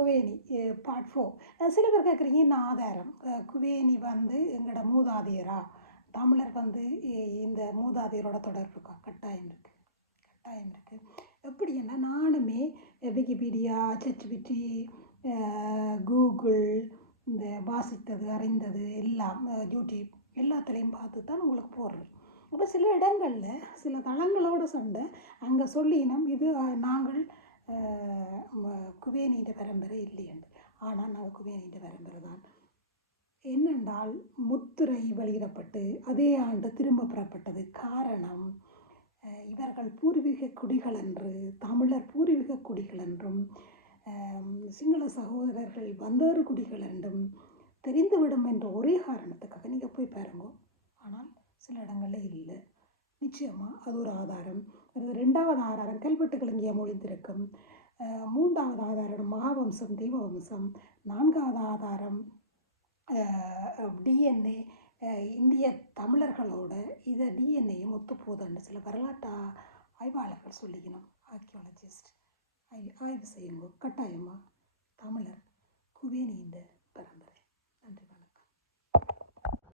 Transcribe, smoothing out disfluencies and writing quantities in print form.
Kuveni part 4. சில பேர் கேட்குறீங்க என்ன ஆதாரம் குவேனி வந்து எங்களோட மூதாதையரா தமிழர் வந்து இந்த மூதாதையரோட தொடர்பு இருக்கா? கட்டாயம் இருக்குது, கட்டாயம் இருக்குது. எப்படின்னா நானுமே விக்கிபீடியா, ChatGPT, கூகுள், இந்த வாசித்தது அறிந்தது எல்லாம் யூடியூப் எல்லாத்துலேயும் பார்த்து தான் உங்களுக்கு போடுறேன். அப்போ சில இடங்களில் சில தளங்களோட சண்டை அங்கே சொல்லினோம் இது நாங்கள் குவேனின்ற பரம்பரை இல்லையண்டு. ஆனால் நாங்கள் குவேனின்ற பரம்பரை தான். என்னென்றால் முத்திரை வெளியிடப்பட்டு அதே ஆண்டு திரும்ப பெறப்பட்டது. காரணம் இவர்கள் பூர்வீக குடிகள் என்று, தமிழர் பூர்வீக குடிகள் என்றும் சிங்கள சகோதரர்கள் வந்தேறு குடிகள் என்றும் தெரிந்துவிடும் என்ற ஒரே காரணத்துக்காக நீங்கள் போய் பாருங்க. ஆனால் சில இடங்களில் இல்லை. நிச்சயமாக அது ஒரு ஆதாரம். ரெண்டாவது ஆதாரம் கல்வெட்டுகள் இங்கே மொழிந்திருக்கும். மூன்றாவது ஆதாரம் மகாவம்சம், தெய்வவம்சம். நான்காவது ஆதாரம் டிஎன்ஏ இந்திய தமிழர்களோட இதை டிஎன்ஏயும் ஒத்து போதுன்னு சில வரலாற்று ஆய்வாளர்கள் சொல்லிக்கணும். ஆர்கியாலஜிஸ்ட் ஆய்வு செய்யுங்க. கட்டாயமாக தமிழர் குவேனின்ற